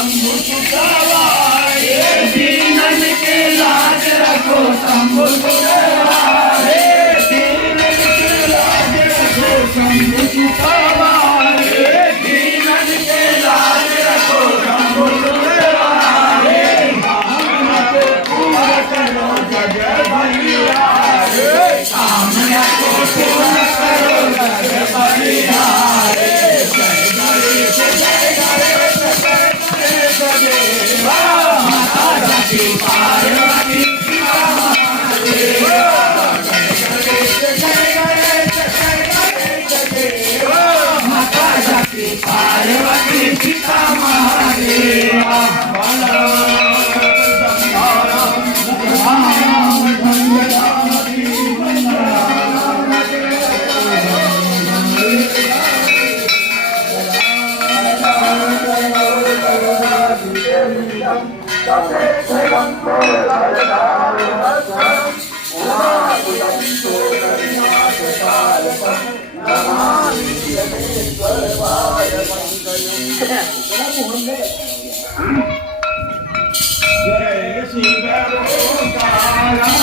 शंभु सुतवारे दीनन के लाज रखो शंभु सुतवारे दीनन के लाज रखो शंभु सुतवारे दीनन के लाज रखो शंभु सुतवारे कामना को पूरा करो जग बलिहारे कामना को पूरा करो जग बलिहारे जय गणेश देवा माता सती पार्वती पिता महादेव जय गणेश देवा माता सती पार्वती पिता महादेव जय शिव ओंकारा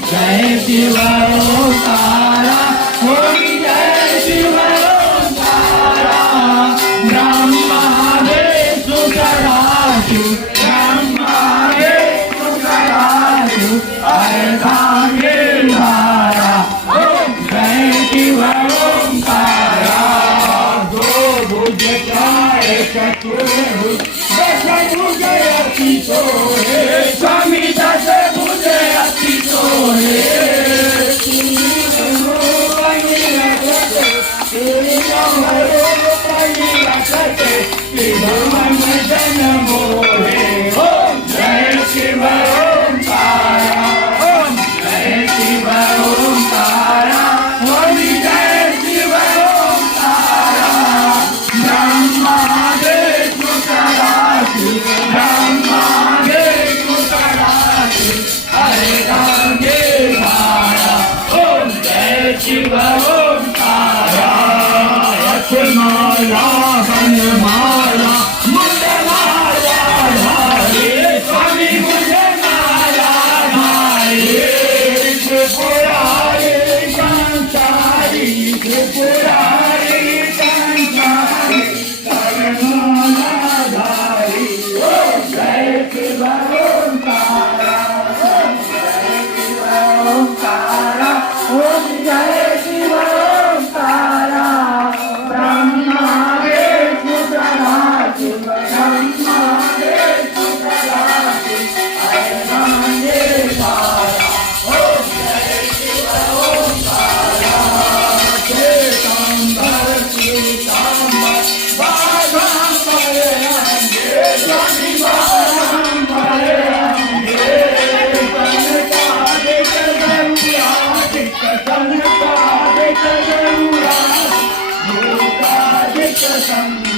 जय शिव स्वामी दस भुजे अति सोहे जन मोहे जय शिव ओंकारा जय शिव ओंकारा जय शिव ओंकारा ब्रह्मा दे कुतराशि ब्रह्मा दे कुतराशि हरे राम धारा ओम जय शिव ओंकारा माला हनुमाला मुझे माला धारे स्वामी मुझे माला धारे त्रिपुरारी संसारी त्रिपुरारी संसारी माला धारी जय शिव ओंकारा जय शिव ओंकारा जय शिव ओंकारा Some